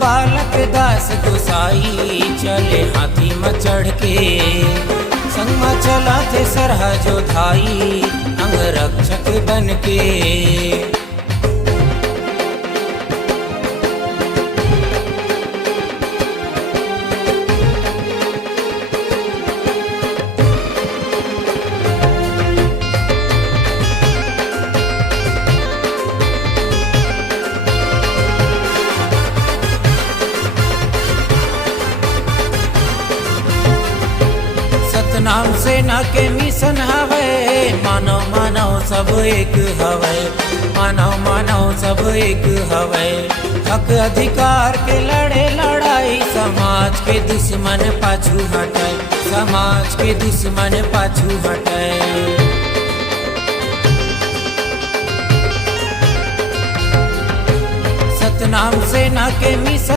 बालक दास गोसाई चले हाथी में चढ़ के, संग में चला थे सरहा जोधाई अंग रक्षक बन के। सतनाम सेना के मिशन हवे, मानव मानव सब एक हवे, मानव मानव सब एक हवे। हक अधिकार के लड़े लड़ाई, समाज के दुश्मन पाछू हटे, समाज के दुश्मन पाछू हटे। सतनाम सेना के मिशन